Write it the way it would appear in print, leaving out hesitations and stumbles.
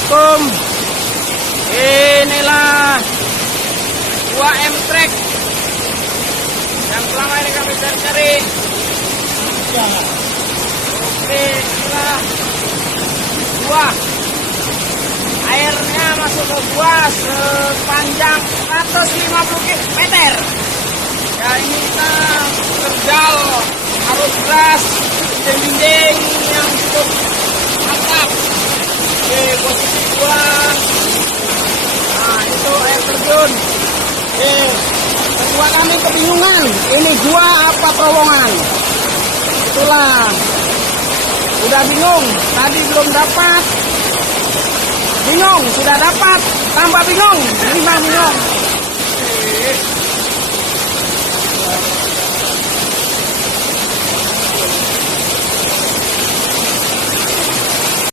Assalamualaikum. Inilah gua M-Track yang selama ini kami cari. Oke, inilah gua. Airnya masuk ke gua sepanjang 150 meter. Ya, ini kita terjal arus deras, dinding yang cukup mantap. Oke, posisi gua. Nah, itu air terjun. Oke, kedua kami kebingungan. Ini gua apa terowongan? Itulah. Udah bingung. Tadi belum dapat. Bingung, sudah dapat. Tambah bingung. 5 bingung.